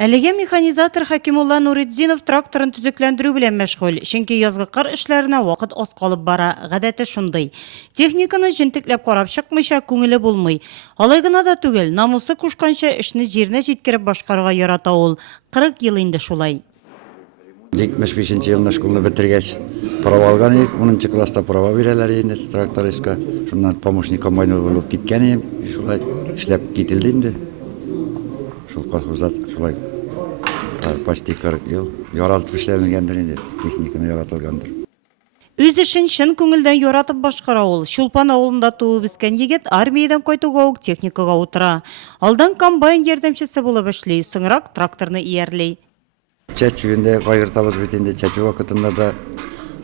Әлеге механизатор Хакимулла Нуриддинов тракторын түзекләндерү белән мәшгуль, чөнки язгы кыр эшләренә вакыт аз калып бара, гадәте шундый. Техниканы җентекләп карап чыкмыйча күңеле булмый. Алай гына да түгел, намусы кушканча эшне җиренә җиткереп башкарырга ярата ул. 40 ел инде шулай. 75 елны школны бетергәч, права алган идек, 10 класста права бирәләр инде трактористка. Шуннан помощник комбайнер булып киткән идем, шулай эшләп кителде инде. Шул колхозда шулай почти 40 ел яратып эшләнгәндер инде, техниканы яратылгандыр. Үз эшен чын күңелдән яратып башкара ул. Шулпан авылында туып үскән егет армиядан кайтуга ук техникага утыра. Алдан комбайн ярдәмчесе булып эшли, соңрак тракторны иярлей. Чәчүендә кайгыртабыз бит инде, чәчү вакытында да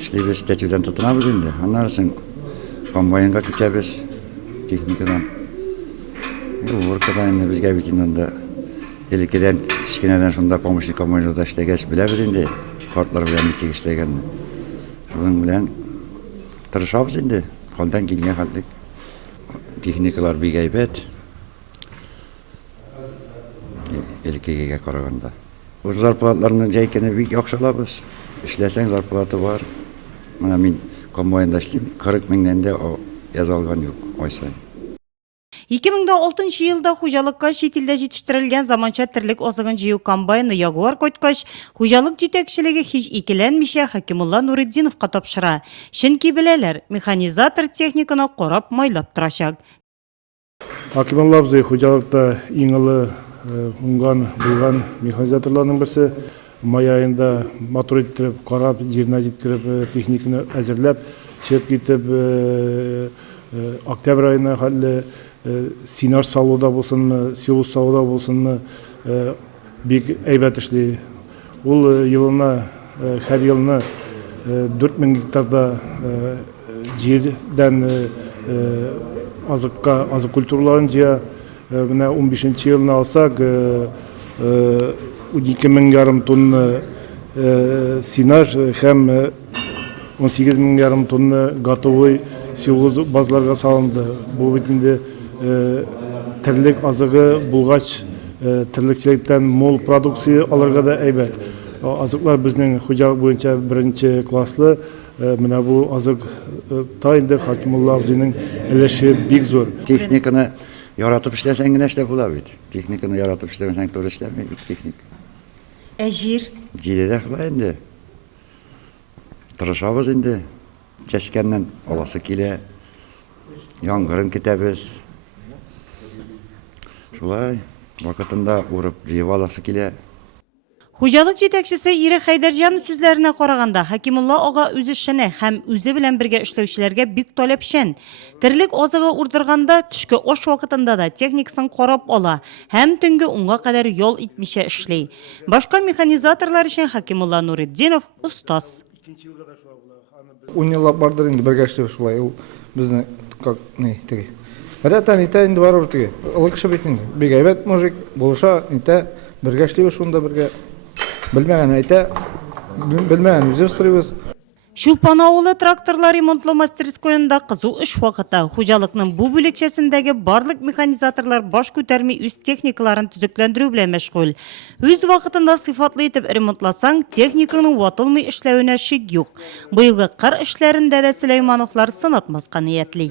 эшлибез, чәчүдән тотынабыз инде. Аннан соң комбайнга күчәбез техникадан. Уркадан инде безгә бит инде элеккедән кичкенәдән шунда помощник комбайнерда эшләгәч беләбез инде, картлар белән ничек эшләгәнне. Шуның белән тырышабыз инде, калдан килгән хәтлек. Техникалар бик әйбәт. Элеккегә караганда. Үз зарплатларны җәйкене бик яхшылабыз. Эшләсәң зарплата бар. Менә мин комбайнда эшлим, 40 меңнән дә язалган юк ай сайын. 2006 елда хуҗалыкка чит илдә җитештерелгән заманча терлек азыгын җыю комбайны Ягуар кайткач, хуҗалык җитәкчелеге һич икеләнмичә Хакимулла Нуриддиновка тапшыра. Чөнки беләләр, механизатор техниканы карап майлап торачак. Хакимулла абзый хуҗалыкта иң олы уңган булган механизаторларның берсе. Май айында мотор иттереп, карап, җиренә җиткереп, техниканы әзерләп, чыгып китеп, октябрь айына хәлле синар салуда булсынмы, силус салуда булсынмы, бик әйбәт эшли. Ул елына, һәр елны 4000 гектарда җирдән азык культураларын җыя. Менә 15 елны алсак, 12,5 тонна синаж һәм 18,5 тонна готовый силуз базларга салынды. Бу бит инде терлек азыгы булгач, терлекчелектән мол продукция алырга да әйбәт. Азыклар безнең хуҗалык буенча беренче класслы. Менә бу азык та инде Хакимулла абзыйның өлеше бик зур. Техниканы яратып эшләсәң генә эшләп була бит. Техниканы яратып эшләмәсәң туры эшләмәй бит техник. Җир. Җирдә шулай инде. Тырышабыз инде. Чәчкәннән аласы килә. Яңгырын көтәбез. Шулай вакытында урып җыеп аласы килә. Хуҗалык җитәкчесе Ире Хәйдәрҗан сүзләренә караганда, Хакимулла ага үз эшенә һәм үзе белән бергә эшләүчеләргә бик таләпчән. Терлек азыгы урдырганда, төшке аш вакытында да техникасын карап ала һәм төнге 10-га кадәр ял итмичә эшли. Башка механизаторлар өчен Хакимулла Нуриддинов устаз. 10 еллап бардыр инде бергә эшләп шулай. Ул безне как теге. Рәтән итә инде барыр теге. Ул кеше бит инде. Бик әйбәт мужик булыша, итә бергә эшләп шунда бергә. Белмәгән әйтә, белмәгән үзе сорыйбыз. Шулпан авылы тракторлар ремонтлау мастерскойында кызу эш вакыты. Хуҗалыкның бу бүлекчәсендәге барлык механизаторлар баш күтәрми үз техникаларын төзекләндерү белән мәшгуль. Үз вакытында сыйфатлы итеп ремонтласаң, техниканың ватылмый эшләвенә шик юк. Быелгы кыр эшләрендә дә Сөләймановлар сынатмаска ниятли.